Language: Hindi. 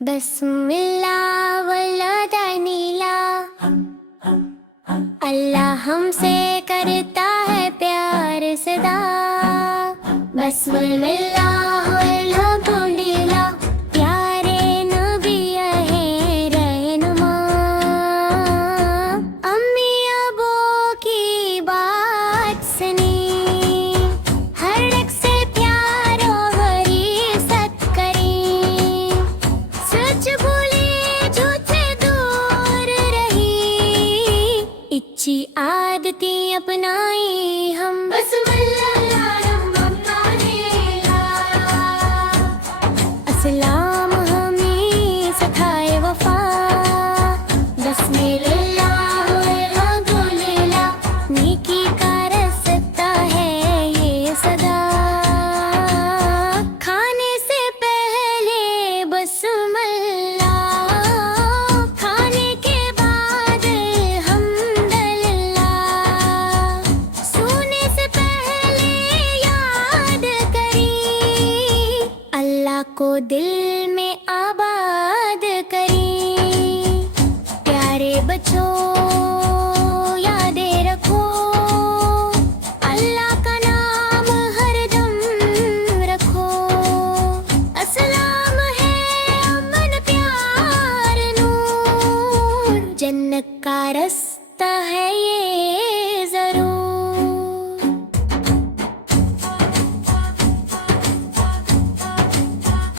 बिस्मिल्लाह वल्लाह अल्लाह हमसे करता है प्यार सदा। बिस्मिल्लाह वल्लाह प्यारे नबी है रहनुमा। अम्मी अबू की बात सुनी, हर एक से प्यार और इज्जत करी। सच बोले झूठे दूर रही, अच्छी आदतें अपनाई हम। अस्सलाम हमें सिखाए वफा। बिस्मिल्लाह नेकी का रास्ता है ये सदा। खाने से पहले बिस्मिल्लाह, खाने के बाद हम्दुलिल्लाह। सोने से पहले याद करी, अल्लाह को दिल में आबाद करी। प्यारे बच्चों यादें रखो, अल्लाह का नाम हर दम रखो। अस्सलाम है अमन प्यार नूर, जन्नत का रस